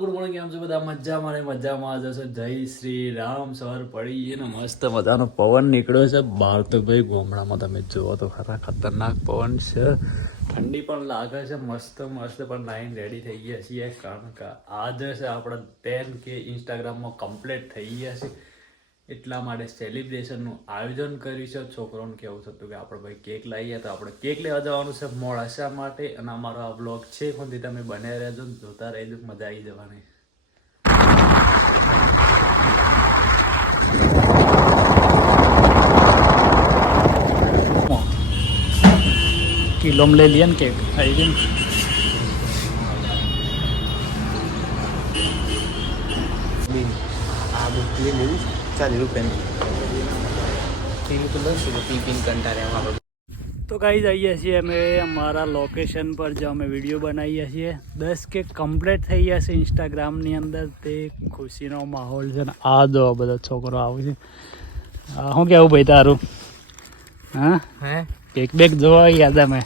Good morning, કેમ છો બધા? મજામાં ને મજામાં જશો. જય શ્રી રામ. સવાર પડી ને મસ્ત મજાનો પવન નીકળ્યો છે બહાર તો ભાઈ ગામડામાં તમે જુઓ તો ખરા ખતરનાક પવન છે. ઠંડી પણ લાગે છે મસ્ત મસ્ત. પણ લાઈન રેડી થઈ ગયા છીએ કારણ કે આજે છે આપણા 10K ઇન્સ્ટાગ્રામમાં કમ્પ્લીટ થઈ ગયા છે. એટલા માટે સેલિબ્રેશનનું આયોજન કર્યું છે. છોકરાઓને કહેવું થતું કે આપણે ભાઈ કેક લાવીએ તો આપણે કેક લેવા જવાનું છે મોડાસા માટે. અને અમારો આ બ્લોગ છે પણ તમે બન્યા રહેજો, જોતા રહેજો, મજા આવી જવાની. કિલો લઈ લઈએ ને કેક આવી ગઈ ને. તો ગાઈઝ આવીએ છીએ અમે અમારા લોકેશન પર જો અમે વિડીયો બનાવીએ છીએ. 10K કમ્પ્લીટ થઈ ગયા છે ઇન્સ્ટાગ્રામની અંદર. તે ખુશીનો માહોલ છે ને આ જો બધા છોકરો આવે છે. શું કેવું ભાઈ તારું? હા કેક બેક જોવા યાદ અમે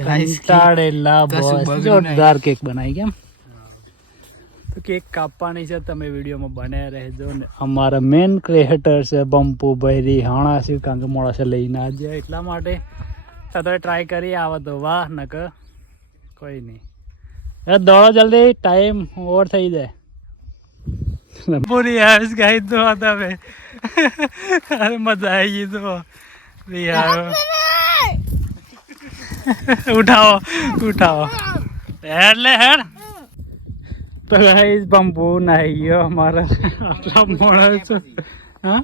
કંટાળેલા બોસ જોરદાર કેક બનાવી. કેમ તો કેક કાપવાની છે, તમે વિડીયોમાં બન્યા રહેજો. ને અમારા મેન ક્રિએટર છે બંપુભાઈ રિહાણા છે કારણ કે મોડા છે લઈને આજે એટલા માટે તો ટ્રાય કરી આવે તો વાહ, નક કોઈ નહીં. દોડો જલ્દી, ટાઈમ ઓવર થઈ જાય. પૂરી આવીશ ગાઈ તો તમે અરે મજા આવી ગઈ તો રિહાણો. ઉઠાવો ઉઠાવો એટલે હેડ. તો ગાઈસ બંપુ નાઈ ગયો અમારા આટલા મોડા છે. હા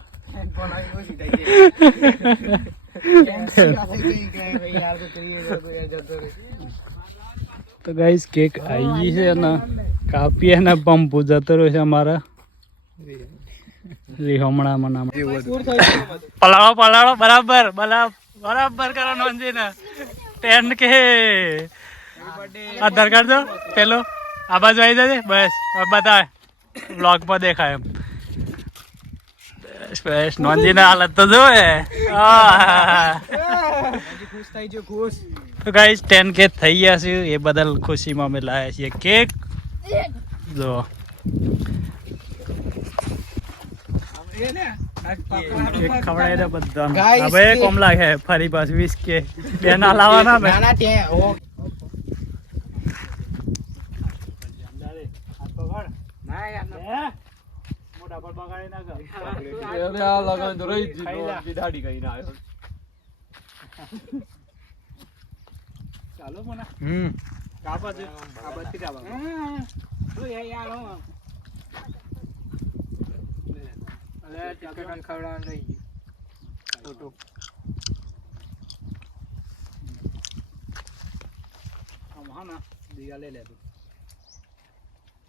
તો ગાઈસ કેક આવી ગઈ છે ને કાપીએ ને બંપુ જતો રહ્યો છે અમારા રીહમણામાં. નામ પલાળો પલાળો બરાબર બરાબર કરો નોંધી ને 10K આધાર કાર્ડ દો પેલો આ બાજુ આવી જશે. બસ બધા બ્લોગમાં દેખાય એમ. બસ નોંધીને હાલત તો જોવે. તો ગાઈસ 10K થઈ ગયા છે એ બદલ ખુશીમાં અમે લાવ્યા છીએ કેક. જો ખવડાવી દે બધા. હવે કોમ લાગે ફરી પાછું 20K બે ના લાવવાના. મોટા પર બગાડી નાખ. ચાલો મને કાપા છે આ બત્તી કાપા. તો યાર હો અલે ટિકટ ખવડાવ નહીં ફોટો. હા ના દીવા લઈ લે તું.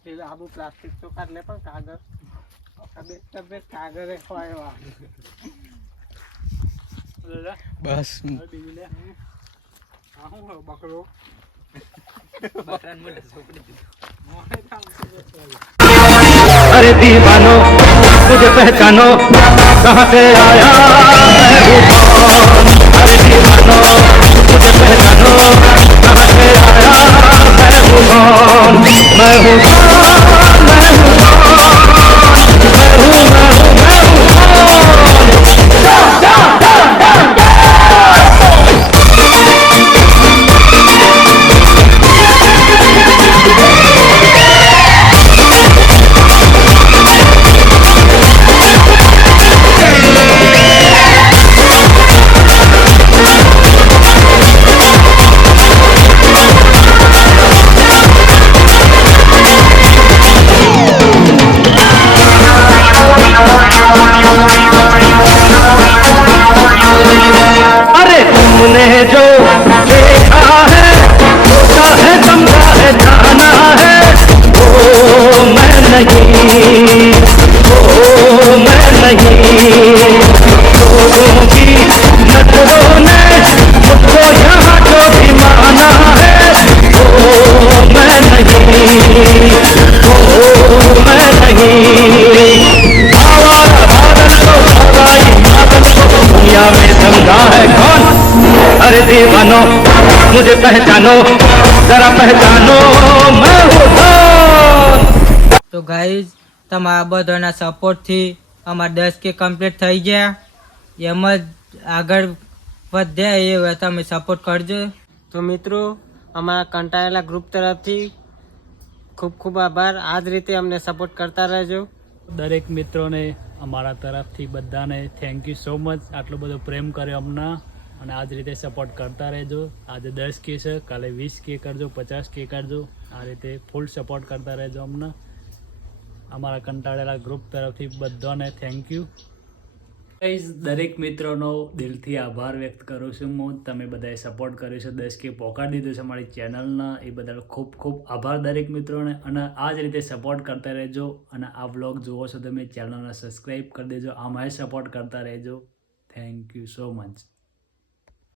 પેલા આબુ પ્લાસ્ટિક તો કાઢ લે પણ કાગળ તબિયત કાગળ હોય બસ. બકરો अरे दीवानो मुझे पहचानो कहाँ से आया मैं हूँ कौन. अरे दीवानो मुझे पहचानो कहाँ से आया मैं हूँ कौन. मैं हूँ दीवानो मुझे पहचानो जरा पहचानो मैं हूँ कौन. તો ગાઈઝ તમારા બધાના સપોર્ટથી અમારા 10K કમ્પ્લીટ થઈ ગયા. એમ જ આગળ વધ્યા એ તમે સપોર્ટ કરજો. તો મિત્રો અમારા કંટાળેલા ગ્રુપ તરફથી ખૂબ ખૂબ આભાર. આ જ રીતે અમને સપોર્ટ કરતા રહેજો. દરેક મિત્રોને અમારા તરફથી બધાને થેન્ક યુ સો મચ. આટલો બધો પ્રેમ કર્યો અમને અને આ જ રીતે સપોર્ટ કરતા રહેજો. આજે 10K છે, કાલે 20K કરજો, 50K કરજો. આ રીતે ફૂલ સપોર્ટ કરતા રહેજો અમને. અમારા કંટાળેલા ગ્રુપ તરફથી બધાને થેન્ક યુ. દરેક મિત્રોનો દિલથી આભાર વ્યક્ત કરું છું હું. તમે બધાએ સપોર્ટ કર્યો છે, 10K પહોંચાડી દીધો છે મારી ચેનલના, એ બદલ ખૂબ ખૂબ આભાર દરેક મિત્રોને. અને આ જ રીતે સપોર્ટ કરતા રહેજો. અને આ વ્લોગ જુઓ છો તમે, ચેનલને સબસ્ક્રાઈબ કરી દેજો. આમાંય સપોર્ટ કરતા રહેજો. Thank you so much.